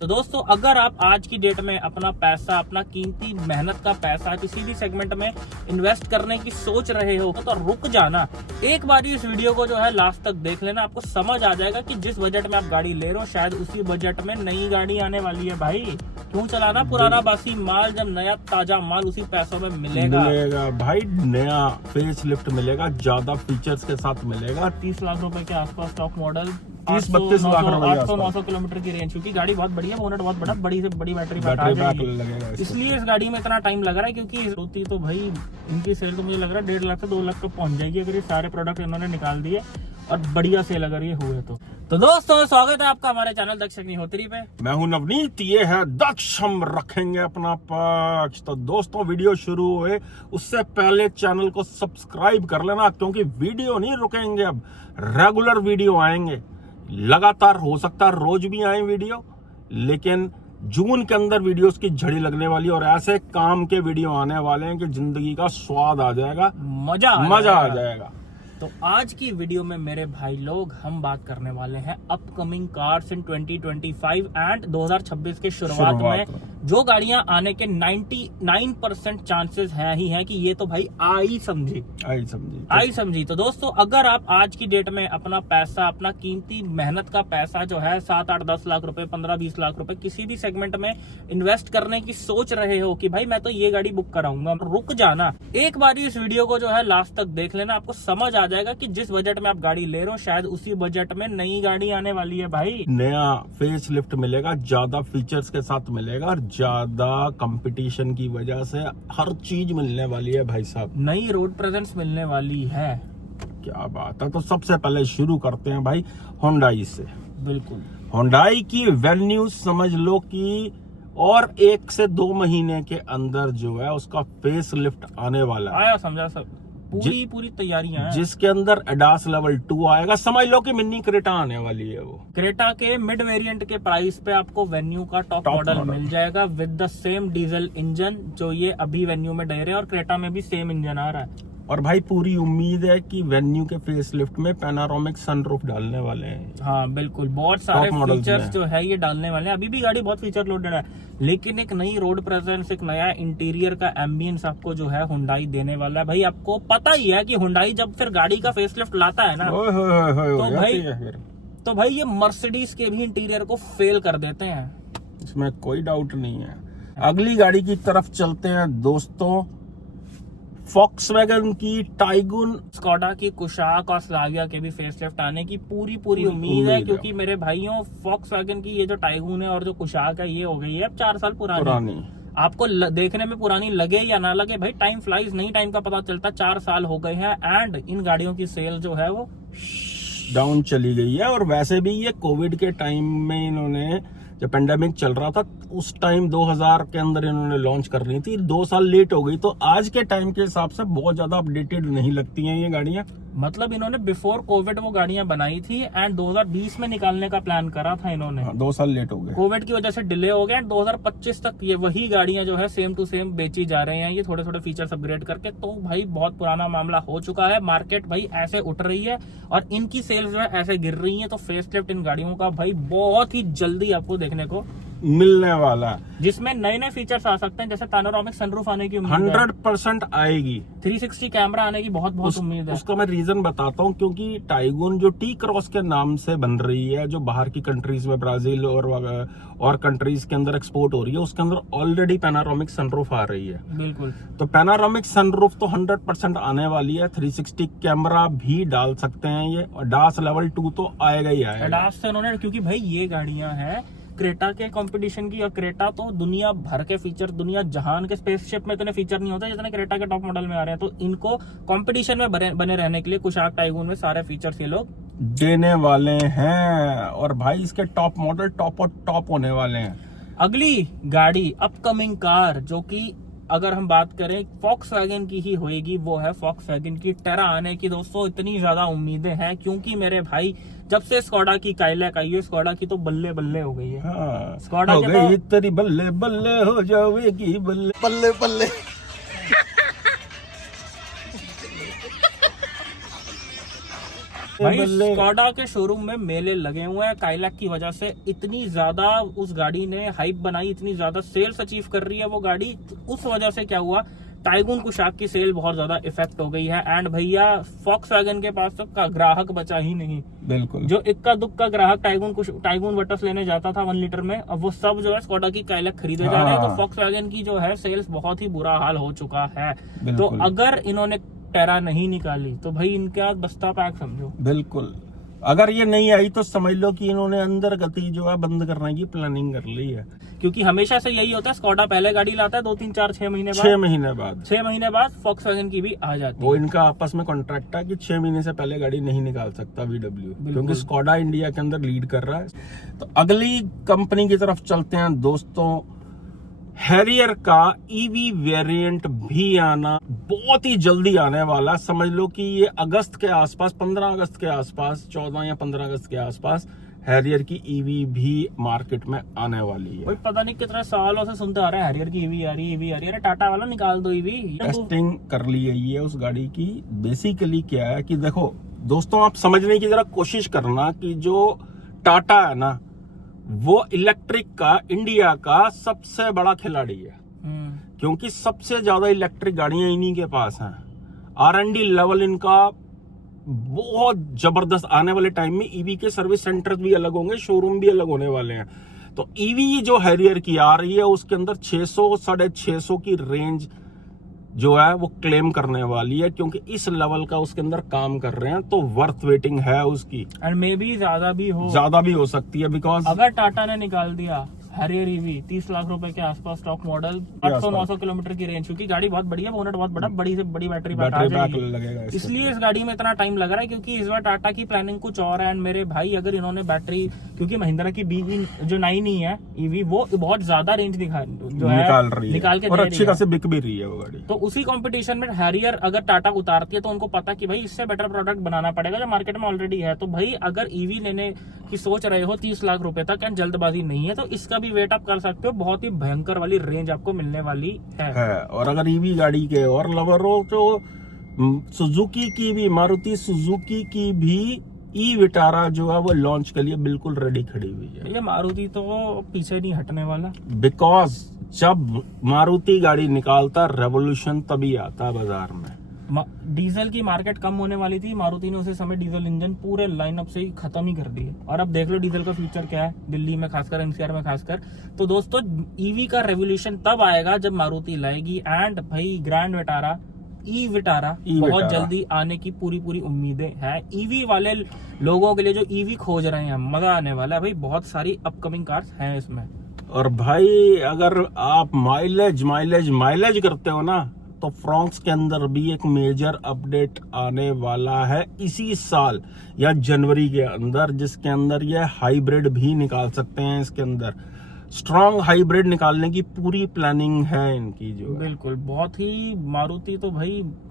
तो दोस्तों, अगर आप आज की डेट में अपना पैसा, अपना कीमती मेहनत का पैसा किसी भी सेगमेंट में इन्वेस्ट करने की सोच रहे हो तो रुक जाना। एक बार इस वीडियो को जो है लास्ट तक देख लेना, आपको समझ आ जाएगा कि जिस बजट में आप गाड़ी ले रहे हो शायद उसी बजट में नई गाड़ी आने वाली है। भाई क्यों चलाना पुराना बासी माल जब नया ताजा माल उसी पैसों में मिलेगा भाई, नया फेस लिफ्ट मिलेगा, ज्यादा फीचर्स के साथ मिलेगा। 30 लाख रुपए के आसपास टॉप मॉडल, 30-32 लाख रुपए 800-900 किलोमीटर की रेंज, क्योंकि गाड़ी बहुत बढ़िया, बोनट बहुत बड़ा, बड़ी से बड़ी बैटरी लगेगा। इसलिए इस गाड़ी में इतना टाइम लग रहा है, क्योंकि होती तो भाई इनकी सेल तो मुझे लग रहा है 1.5 लाख से 2 लाख तक पहुंच जाएगी अगर ये सारे प्रोडक्ट इन्होंने निकाल दिए और बढ़िया सेल अगर ये हुए तो दोस्तों, स्वागत है आपका हमारे चैनल दक्ष अग्निहोत्री पे। मैं हूं नवनीत, ये है दक्ष, हम रखेंगे अपना पक्ष। तो दोस्तों, वीडियो शुरू हुए उससे पहले चैनल को सब्सक्राइब कर लेना, क्योंकि वीडियो नहीं रुकेंगे, अब रेगुलर वीडियो आएंगे लगातार। हो सकता है रोज भी आए वीडियो, लेकिन जून के अंदर वीडियोस की झड़ी लगने वाली और ऐसे काम के वीडियो आने वाले हैं कि जिंदगी का स्वाद आ जाएगा, मजा आ जाएगा। तो आज की वीडियो में मेरे भाई लोग हम बात करने वाले हैं अपकमिंग कार्स इन 2025 एंड 2026 के शुरुआत में जो गाड़ियां आने के 99% चांसेस है ही हैं कि ये तो भाई आई समझी। तो दोस्तों, अगर आप आज की डेट में अपना पैसा, अपना कीमती मेहनत का पैसा जो है 7-8-10 लाख रुपए, 15-20 लाख रुपए किसी भी सेगमेंट में इन्वेस्ट करने की सोच रहे हो कि भाई मैं तो ये गाड़ी बुक कराऊंगा, रुक जाना। एक बार इस वीडियो को जो है लास्ट तक देख लेना, आपको समझ आ जाएगा कि जिस बजट में आप गाड़ी ले रहे हो शायद उसी बजट में नई गाड़ी आने वाली है। भाई नया फेस लिफ्ट मिलेगा, ज्यादा फीचर्स के साथ मिलेगा और ज्यादा कंपटीशन की वजह से हर चीज मिलने वाली है भाई साहब। नई रोड प्रेजेंस मिलने वाली है। क्या बात है। तो सबसे पहले शुरू करते हैं भाई होंडाई से। बिल्कुल, होंडाई की वेन्यू समझ लो कि और 1 से 2 महीने के अंदर जो है उसका फेस लिफ्ट आने वाला है। आया, समझा सब, पूरी तैयारियां हैं। जिसके अंदर एडास लेवल 2 आएगा। समझ लो कि मिनी क्रेटा आने वाली है। वो क्रेटा के मिड वेरिएंट के प्राइस पे आपको वेन्यू का टॉप मॉडल मिल जाएगा with the same diesel engine जो ये अभी वेन्यू में दे रहे हैं, और क्रेटा में भी सेम इंजन आ रहा है। और भाई पूरी उम्मीद है कि वेन्यू के फेस लिफ्ट में पैनारोमिक सनरूफ डालने वाले हैं। हाँ बिल्कुल, बहुत सारे फीचर्स जो है ये डालने वाले हैं। अभी भी गाड़ी बहुत फीचर लोडेड है, लेकिन एक नई रोड प्रेजेंस, एक नया इंटीरियर का एम्बियंस आपको जो है हुंडई देने वाला है। भाई आपको पता ही है कि हुंडई जब फिर गाड़ी का फेस लिफ्ट लाता है ना, तो भाई ये मर्सिडीज के भी इंटीरियर को फेल कर देते हैं, इसमें कोई डाउट नहीं है। अगली गाड़ी की तरफ चलते हैं दोस्तों। फॉक्सवैगन की टाइगुन, स्कोडा की कुशाक और स्लाविया के भी फेसलिफ्ट आने की पूरी उम्मीद है, क्योंकि मेरे भाइयों फॉक्सवैगन की ये जो टाइगुन है और जो कुशाक है ये हो गई है अब 4 साल पुरानी। आपको देखने में पुरानी लगे या ना लगे, भाई टाइम फ्लाइज, नहीं टाइम का पता चलता। 4 साल हो गए हैं एंड इन गाड़ियों की सेल जो है वो डाउन चली गई है। और वैसे भी ये कोविड के टाइम में इन्होंने, जब पेंडेमिक चल रहा था उस टाइम 2000 के अंदर इन्होंने लॉन्च करनी थी, 2 साल लेट हो गई। तो आज के टाइम के हिसाब से बहुत ज्यादा अपडेटेड नहीं लगती हैं ये गाड़ियां। मतलब इन्होंने बिफोर कोविड वो गाड़ियां बनाई थी एंड 2020 में निकालने का प्लान करा था इन्होंने। 2 साल लेट हो गए, कोविड की वजह से डिले हो गया एंड 2025 तक ये वही गाड़ियां जो है सेम टू सेम बेची जा रही हैं, ये थोड़े फीचर्स अपग्रेड करके। तो भाई बहुत पुराना मामला हो चुका है। मार्केट भाई ऐसे उठ रही है और इनकी सेल्स जो है ऐसे गिर रही है। तो फेसलिफ्ट इन गाड़ियों का भाई बहुत ही जल्दी आपको देखने को मिलने वाला, जिसमें नए फीचर्स आ सकते हैं, जैसे पैनोरामिक सनरूफ आने की उम्मीद 100% आएगी। 360 कैमरा आने की बहुत उम्मीद है। उसका मैं रीजन बताता हूँ, क्योंकि टाइगुन जो टी क्रॉस के नाम से बन रही है, जो बाहर की कंट्रीज में, ब्राजील और कंट्रीज के अंदर एक्सपोर्ट हो रही है, उसके अंदर ऑलरेडी पैनारोमिक सनरूफ आ रही है। बिल्कुल, तो पैनारोमिक सनरूफ तो 100% आने वाली है। 360 कैमरा भी डाल सकते हैं ये, और डास लेवल 2 तो आएगा ही आएगा। डास से उन्होंने, क्योंकि भाई ये गाड़ियां हैं क्रेटा के कंपटीशन की, और क्रेटा तो दुनिया भर के फीचर, दुनिया जहान के स्पेसशिप में इतने फीचर नहीं होते जितने क्रेटा के टॉप मॉडल में आ रहे हैं। तो इनको कंपटीशन में बने रहने के लिए कुशाक टाइगुन में सारे फीचर्स ये लोग देने वाले हैं। और भाई इसके टॉप मॉडल टॉप होने वाले हैं। अगली गाड़ी अपकमिंग कार जो कि अगर हम बात करें फॉक्सवैगन की ही होएगी, वो है फॉक्सवैगन की टेरा आने की। दोस्तों इतनी ज्यादा उम्मीदें हैं, क्योंकि मेरे भाई जब से स्कोडा की काइलैक आई है, स्कोडा की तो बल्ले बल्ले हो गई है। हाँ, स्कोडा हो गई तेरी बल्ले बल्ले, हो जाएगी बल्ले बल्ले बल्ले। भाई स्कोडा के शोरूम में मेले लगे हुए हैं काइलैक की वजह से। इतनी ज्यादा उस गाड़ी ने हाइप बनाई, इतनी ज्यादा सेल्स अचीव कर रही है वो गाड़ी। उस वजह से क्या हुआ, टाइगून कुशाक की सेल बहुत ज्यादा इफेक्ट हो गई है। एंड भैया फॉक्सवैगन के पास तो का ग्राहक बचा ही नहीं। बिल्कुल, जो इक्का दुक्का ग्राहक टाइगून वटस लेने जाता था 1 लीटर में, अब वो सब जो है स्कोडा की काइलैक खरीदे जा रहे हैं। तो फॉक्सवैगन की जो है सेल्स बहुत ही बुरा हाल हो चुका है। तो अगर इन्होंने टेरा नहीं निकाली तो भाई इनका बस्ता पैक समझो। बिल्कुल, अगर ये नहीं आई तो समझ लो कि इन्होंने अंदर गति जो है बंद करने की प्लानिंग कर ली है। क्योंकि हमेशा से यही होता है, स्कोडा पहले गाड़ी लाता है 2, 3, 4, 6 महीने बाद। 6 महीने बाद फॉक्सवैगन की भी आ जाती है। वो इनका आपस में कॉन्ट्रैक्ट है कि 6 महीने से पहले गाड़ी नहीं निकाल सकता VW, क्योंकि स्कोडा इंडिया के अंदर लीड कर रहा है। तो अगली कंपनी की तरफ चलते हैं दोस्तों। हैरियर का ईवी वेरिएंट भी आना बहुत ही जल्दी आने वाला। समझ लो कि ये अगस्त के आसपास, 15 अगस्त के आसपास, 14 या 15 अगस्त के आसपास हैरियर की ईवी भी मार्केट में आने वाली है। भाई पता नहीं कितने सालों से सुनते आ रहे हैं हैरियर की ईवी आ रही है, अरे टाटा वाला निकाल दो ईवी। टेस्टिंग कर ली गई है उस गाड़ी की। बेसिकली क्या है कि देखो दोस्तों, आप समझने की जरा कोशिश करना कि जो टाटा है ना, वो इलेक्ट्रिक का इंडिया का सबसे बड़ा खिलाड़ी है। क्योंकि सबसे ज्यादा इलेक्ट्रिक गाड़ियां इन्हीं के पास हैं। R&D लेवल इनका बहुत जबरदस्त। आने वाले टाइम में ईवी के सर्विस सेंटर भी अलग होंगे, शोरूम भी अलग होने वाले हैं। तो ईवी जो हैरियर की आ रही है उसके अंदर 600 650 की रेंज जो है वो क्लेम करने वाली है, क्योंकि इस लेवल का उसके अंदर काम कर रहे हैं। तो वर्थ वेटिंग है उसकी, एंड मे बी ज्यादा भी हो सकती है। बिकॉज अगर टाटा ने निकाल दिया हैरियर ईवी 30 लाख रुपए के आसपास स्टॉक मॉडल, 800-900 किलोमीटर की रेंज, क्योंकि गाड़ी बहुत बढ़िया, बोनट बहुत बड़ा, बड़ी से बड़ी बैटरी बैक लगेगा। इसलिए इस गाड़ी में इतना टाइम लग रहा है, क्योंकि इस बार टाटा की प्लानिंग कुछ और है। एंड मेरे भाई अगर इन्होंने बैटरी, क्योंकि महिंद्रा की बीवी जो 9 ही है ईवी, वो बहुत ज्यादा रेंज निकाल के और अच्छी खासी बिक भी रही है वो गाड़ी। तो उसी कंपटीशन में हैरियर अगर टाटा उतारती है तो उनको पता कि भाई इससे बेटर प्रोडक्ट बनाना पड़ेगा जो मार्केट में ऑलरेडी है। तो भाई अगर ईवी लेने की सोच रहे हो 30 लाख रुपए तक, एंड जल्दबाजी नहीं है, तो इसका भी वेट आप कर सकते हो। बहुत ही भयंकर वाली रेंज आपको मिलने वाली है। और अगर ईवी गाड़ी के और लवर हो तो सुजुकी की भी, मारुति सुजुकी की भी ई विटारा जो है वो लॉन्च के लिए बिल्कुल रेडी खड़ी हुई है। ये मारुति तो पीछे नहीं हटने वाला। बिकॉज जब मारुति गाड़ी निकालता रेवोल्यूशन तभी आता बाजार में। डीजल की मार्केट कम होने वाली थी, मारुति ने उसी समय डीजल इंजन पूरे लाइनअप से ही खत्म ही कर दिए। और अब देख लो डीजल का फ्यूचर क्या है दिल्ली में खासकर, NCR में खासकर। तो दोस्तों ईवी का रेवोल्यूशन तब आएगा जब मारुति लाएगी। एंड भाई ग्रैंड विटारा, ई विटारा बहुत जल्दी आने की पूरी उम्मीदें हैं ईवी वाले लोगों के लिए जो ईवी खोज रहे हैं। मजा आने वाला है भाई, बहुत सारी अपकमिंग कार्स हैं इसमें। और भाई अगर आप माइलेज करते हो ना, तो फ्रॉन्क्स के अंदर भी एक मेजर अपडेट आने वाला है इसी साल या जनवरी के अंदर, जिसके अंदर ये हाइब्रिड भी निकाल सकते हैं। इसके अंदर स्ट्रॉन्ग हाइब्रिड निकालने की पूरी प्लानिंग है इनकी जो। बिल्कुल, बहुत ही मारुति तो भाई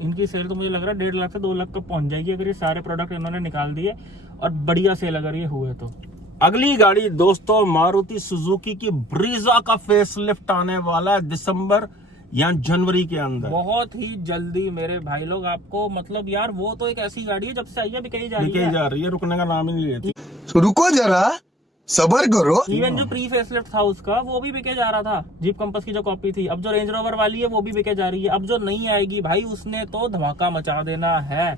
इनकी सेल तो मुझे लग रहा है 1.5 लाख से 2 लाख तक पहुंच जाएगी अगर ये सारे प्रोडक्ट इन्होंने निकाल दिए और बढ़िया सेल अगर ये हुए तो। अगली गाड़ी दोस्तों मारुति सुजुकी की ब्रीजा का फेसलिफ्ट आने वाला है दिसंबर या जनवरी के अंदर, बहुत ही जल्दी मेरे भाई लोग। आपको मतलब यार वो तो एक ऐसी गाड़ी है जब से आई है बिके जा रही है, रुकने का नाम ही नहीं लेती। रुको जरा सबर करो। इवन जो प्री फेसलिफ्ट था उसका वो भी बिके जा रहा था, जीप कंपस की जो कॉपी थी। अब जो रेंज रोवर वाली है वो भी बिके जा रही है। अब जो नहीं आएगी भाई उसने तो धमाका मचा देना है।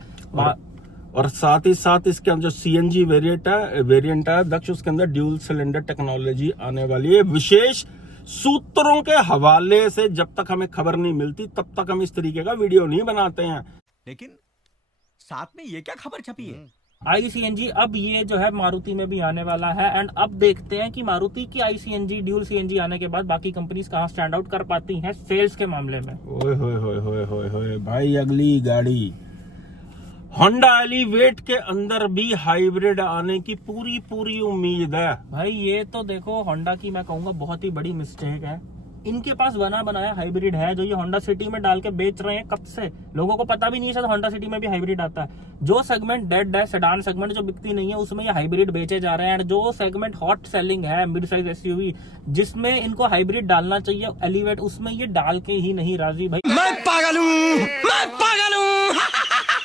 और साथ ही साथ इसके अंदर जो CNG वेरिएंट है दक्ष, उसके अंदर ड्यूल सिलेंडर टेक्नोलॉजी आने वाली है। विशेष सूत्रों के हवाले से जब तक हमें खबर नहीं मिलती तब तक हम इस तरीके का वीडियो नहीं बनाते हैं। लेकिन साथ में ये क्या खबर छपी है? ICNG अब ये जो है मारुति में भी आने वाला है। एंड अब देखते हैं कि मारुति की ICNG ड्यूल CNG आने के बाद बाकी कंपनीज कहां स्टैंड आउट कर पाती हैं सेल्स के मामले में। ओए होए भाई, अगली गाड़ी होंडा एलिवेट के अंदर भी हाइब्रिड आने की पूरी उम्मीद है। भाई ये तो देखो होंडा की मैं कहूंगा बहुत ही बड़ी मिस्टेक है। इनके पास बना बनाया हाइब्रिड है जो ये होंडा सिटी में डाल के बेच रहे हैं कब से। लोगों को पता भी नहीं है होंडा सिटी में भी हाइब्रिड आता है। जो सेगमेंट डेड है, सेडान सेगमेंट जो बिकती नहीं है, उसमें ये हाइब्रिड बेचे जा रहे हैं। और जो सेगमेंट हॉट सेलिंग है मिड साइज SUV जिसमें इनको हाइब्रिड डालना चाहिए एलिवेट, उसमें ये डाल के ही नहीं राजी। भाई मैं पागल हूँ।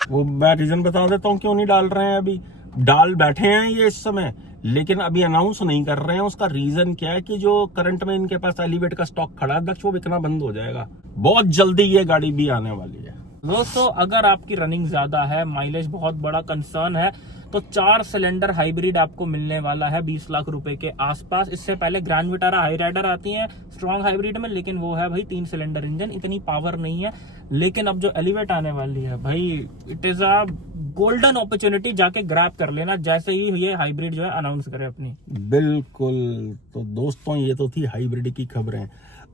वो मैं रीजन बता देता हूँ क्यों नहीं डाल रहे हैं। अभी डाल बैठे हैं ये इस समय, लेकिन अभी अनाउंस नहीं कर रहे हैं। उसका रीजन क्या है कि जो करंट में इनके पास एलिवेट का स्टॉक खड़ा है दक्ष, वो बिकना बंद हो जाएगा। बहुत जल्दी ये गाड़ी भी आने वाली है। दोस्तों अगर आपकी रनिंग ज्यादा है, माइलेज बहुत बड़ा कंसर्न है, तो 4 सिलेंडर हाइब्रिड आपको मिलने वाला है 20 लाख रुपए के आसपास। इससे पहले ग्रैंड विटारा हाई राइडर आती है स्ट्रॉन्ग हाइब्रिड में, लेकिन वो है भाई 3 सिलेंडर इंजन, इतनी पावर नहीं है। लेकिन अब जो एलिवेट आने वाली है भाई, it is a golden opportunity, जाके ग्रैब कर लेना जैसे ही ये हाइब्रिड जो है अनाउंस करे अपनी। बिल्कुल। तो दोस्तों ये तो थी हाइब्रिड की खबरें।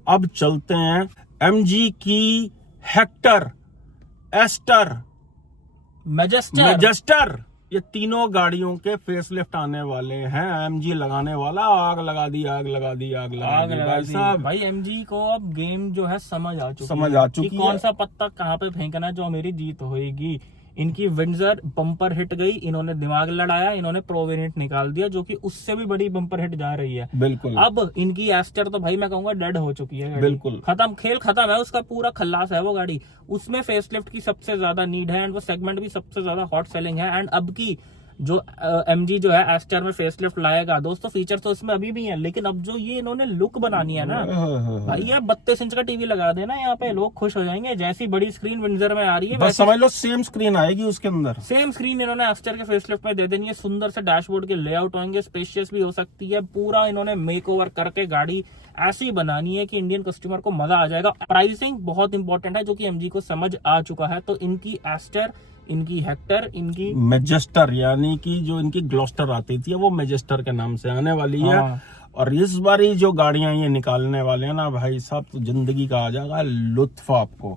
अब चलते हैं एमजी की हेक्टर, एस्टर, मैजेस्टर, ये तीनों गाड़ियों के फेसलिफ्ट आने वाले हैं। एमजी लगाने वाला आग लगा दी भाई साहब। भाई एमजी को अब गेम जो है समझ आ चुकी है। कौन सा पत्ता कहाँ पे फेंकना है जो मेरी जीत होएगी। इनकी विंडसर बम्पर हिट गई, इन्होंने दिमाग लड़ाया, इन्होंने प्रो वेरिएंट निकाल दिया जो कि उससे भी बड़ी बम्पर हिट जा रही है। बिल्कुल। अब इनकी एस्टर तो भाई मैं कहूंगा डेड हो चुकी है। बिल्कुल खत्म, खेल खत्म है, उसका पूरा खल्लास है वो गाड़ी। उसमें फेसलिफ्ट की सबसे ज्यादा नीड है एंड वो सेगमेंट भी सबसे ज्यादा हॉट सेलिंग है। एंड अब की जो एमजी जो है एस्टर में फेसलिफ्ट लाएगा दोस्तों, फीचर तो इसमें अभी भी है, लेकिन अब जो ये इन्होंने लुक बनानी है ना भाई, ये 32 इंच का टीवी लगा देना यहाँ पे, लोग खुश हो जाएंगे। जैसी बड़ी स्क्रीन विंडसर में आ रही है बस समझ लो सेम स्क्रीन आएगी उसके अंदर। सेम स्क्रीन इन्होंने एस्टर के फेसलिफ्ट में दे देनी है। सुंदर से डैशबोर्ड के लेआउट होंगे, स्पेशियस भी हो सकती है। पूरा इन्होंने मेकओवर करके गाड़ी ऐसी बनानी है कि इंडियन कस्टमर को मजा आ जाएगा। प्राइसिंग बहुत इंपॉर्टेंट है जो कि एमजी को समझ आ चुका है। तो इनकी एस्टर, इनकी हेक्टर, इनकी मैजेस्टर, यानी कि जो इनकी ग्लोस्टर आती थी वो मैजेस्टर के नाम से आने वाली है। और इस बारी जो गाड़ियां ये निकालने वाले हैं ना भाई साहब, तो जिंदगी का आ जाएगा लुत्फ आपको।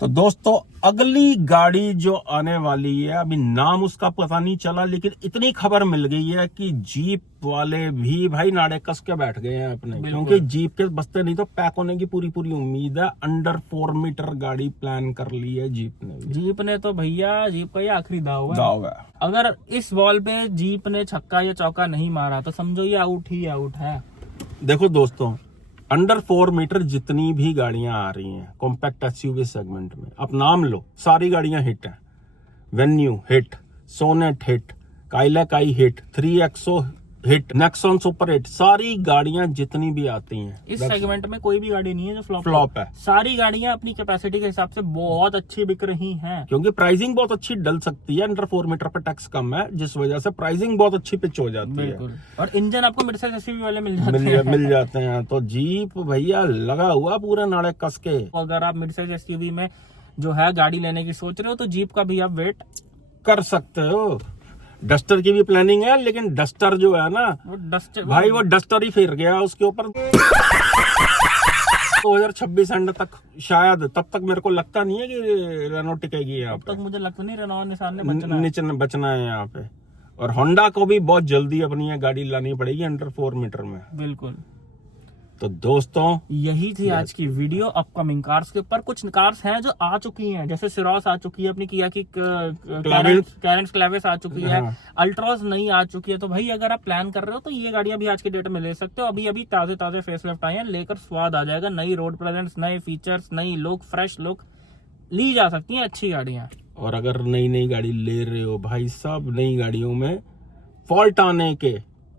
तो दोस्तों अगली गाड़ी जो आने वाली है, अभी नाम उसका पता नहीं चला, लेकिन इतनी खबर मिल गई है कि जीप वाले भी भाई नाड़े कस के बैठ गए हैं अपने, क्योंकि जीप के बस्ते नहीं तो पैक होने की पूरी उम्मीद है। अंडर 4 मीटर गाड़ी प्लान कर ली है जीप ने तो भैया जीप का ये आखिरी दाव है। है। अगर इस बॉल पे जीप ने छक्का या चौका नहीं मारा तो समझो ये आउट ही आउट है। देखो दोस्तों, अंडर 4 मीटर जितनी भी गाड़ियां आ रही हैं कॉम्पैक्ट एसयूवी सेगमेंट में, आप नाम लो, सारी गाड़ियां हिट हैं। Venue hit, Sonet hit, Kylaq hit, 3XO हिट, नेक्सॉन सुपर हिट, सारी गाड़ियां जितनी भी आती हैं इस सेगमेंट में कोई भी गाड़ी नहीं है जो फ्लॉप है। सारी गाड़ियां अपनी कैपेसिटी के हिसाब से बहुत अच्छी बिक रही हैं, क्योंकि प्राइसिंग बहुत अच्छी डल सकती है। अंडर 4 मीटर पे टैक्स कम है, जिस वजह से प्राइसिंग बहुत अच्छी पिच हो जाती है। और इंजन आपको मिडसाइज एसयूवी वाले मिल जाते हैं। तो जीप भैया लगा हुआ पूरे नाड़े कस के। अगर आप मिडसाइज एसयूवी में जो है गाड़ी लेने की सोच रहे हो तो जीप का भी आप वेट कर सकते हो। डस्टर की भी प्लानिंग है, लेकिन डस्टर जो है ना वो डस्टर ही फिर गया उसके ऊपर। 2026 एंड तक शायद, तब तक मेरे को लगता नहीं है कि रेनो टिकेगी यहाँ पे। तब मुझे लगता नहीं रेनो निसान ने बचना है यहाँ पे। और होंडा को भी बहुत जल्दी अपनी ये गाड़ी लानी पड़ेगी अंडर 4 मीटर में। बिल्कुल। तो दोस्तों यही थी आज की वीडियो अपकमिंग कार्स के ऊपर। कुछ कार्स हैं जो आ चुकी हैं, जैसे सिरोस आ चुकी है, अपनी किया की कैरेंस क्लेविस आ चुकी है, अल्ट्रोज नहीं आ चुकी है। तो भाई अगर आप प्लान कर रहे हो तो ये गाड़ियां भी आज के डेट में ले सकते हो। अभी ताजे फेसलिफ्ट आए हैं, लेकर स्वाद आ जाएगा। नई रोड प्रेजेंस, नए फीचर्स, नई लुक, फ्रेश लुक ली जा सकती है अच्छी गाड़ियां। और अगर नई गाड़ी ले रहे हो भाई साहब, नई गाड़ियों में फॉल्ट आने के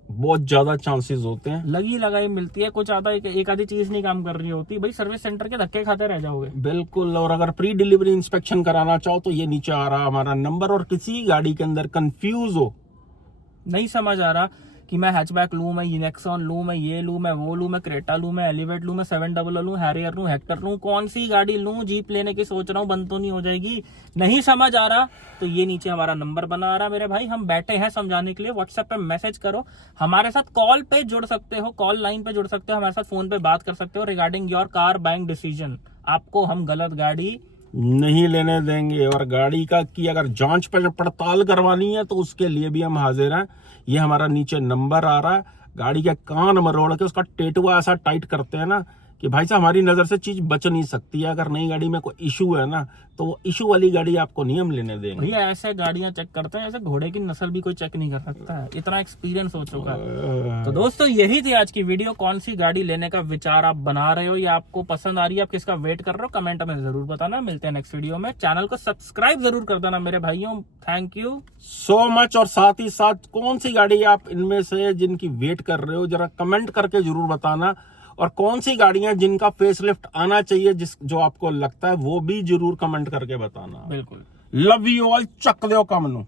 बहुत ज्यादा चांसेस होते हैं। लगी लगाई मिलती है, कुछ ज्यादा एक आधी चीज नहीं काम कर रही होती भाई, सर्विस सेंटर के धक्के खाते रह जाओगे। बिल्कुल। और अगर प्री डिलीवरी इंस्पेक्शन कराना चाहो तो ये नीचे आ रहा हमारा नंबर। और किसी गाड़ी के अंदर कंफ्यूज हो, नहीं समझ आ रहा कि मैं हैचबैक लूं, मैं नेक्सॉन लूं, मैं ये लूं, मैं वो लूं, मैं क्रेटा लूं, मैं एलिवेट लूं, मैं 700 लूं, हैरियर लूं, हेक्टर लूं, कौन सी गाड़ी लूं, जीप लेने की सोच रहा हूं, बंद तो नहीं हो जाएगी, नहीं समझ आ रहा, तो ये नीचे हमारा नंबर बना आ रहा मेरे भाई। हम बैठे हैं समझाने के लिए। व्हाट्सएप पे मैसेज करो, हमारे साथ कॉल पे जुड़ सकते हो, कॉल लाइन पे जुड़ सकते हो, हमारे साथ फोन पे बात कर सकते हो regarding your car buying decision. आपको हम गलत गाड़ी नहीं लेने देंगे। और गाड़ी का की अगर जांच पड़ताल करवानी है तो उसके लिए भी हम हाजिर हैं। ये हमारा नीचे नंबर आ रहा है, गाड़ी के कान मरोड़ के उसका टेटुआ ऐसा टाइट करते हैं ना कि भाई साहब हमारी नजर से चीज बच नहीं सकती है। अगर नई गाड़ी में कोई इशू है ना तो वो इशू वाली गाड़ी आपको नहीं हम लेने देंगे। भैया ऐसे गाड़ियां चेक करते हैं, ऐसे घोड़े की नस्ल भी कोई चेक नहीं कर सकता है, इतना एक्सपीरियंस हो चुका है। तो दोस्तों यही थी आज की वीडियो। कौन सी गाड़ी लेने का विचार आप बना रहे हो या आपको पसंद आ रही है, आप किसका वेट कर रहे हो, कमेंट में जरूर बताना। मिलते हैं नेक्स्ट वीडियो में। चैनल को सब्सक्राइब जरूर कर देना मेरे भाइयों। Thank you so much. और साथ ही साथ कौन सी गाड़ी आप इनमें से जिनकी वेट कर रहे हो जरा कमेंट करके जरूर बताना, और कौन सी गाड़ियां जिनका फेसलिफ्ट आना चाहिए जो आपको लगता है वो भी जरूर कमेंट करके बताना। बिल्कुल। लव यू ऑल, चक दो कम नु।